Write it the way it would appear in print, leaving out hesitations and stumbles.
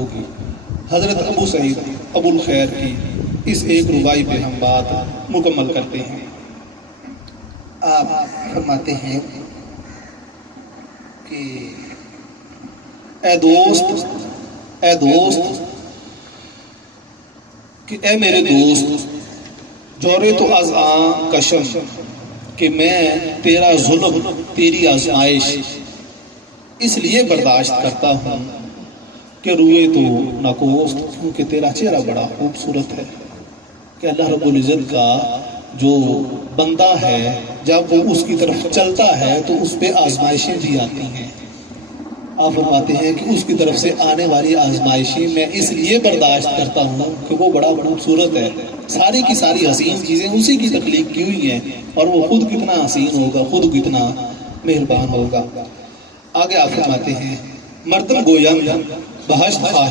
ہوگی۔ حضرت ابو سعید ابو الخیر کی اس ایک ربائی پہ ہم بات مکمل کرتے ہیں۔ آپ فرماتے ہیں کہ اے دوست کہ اے میرے دوست، جورے تو از آن کشم کہ میں تیرا ظلم، تیری آزمائش اس لیے برداشت کرتا ہوں کہ روئے تو نکوست، کیونکہ تیرا چہرہ بڑا خوبصورت ہے۔ کہ اللہ رب العزت کا جو بندہ ہے جب وہ اس کی طرف چلتا ہے تو اس پہ آزمائشیں بھی آتی ہیں۔ آپ فرماتے ہیں کہ اس کی طرف سے آنے والی آزمائشیں میں اس لیے برداشت کرتا ہوں کہ وہ بڑا خوبصورت ہے، ساری کی ساری حسین چیزیں اسی کی تخلیق کی ہوئی ہیں، اور وہ خود کتنا حسین ہوگا، خود کتنا مہربان ہوگا۔ آگے آپ فرماتے ہیں مردم گویم بہشت خواہی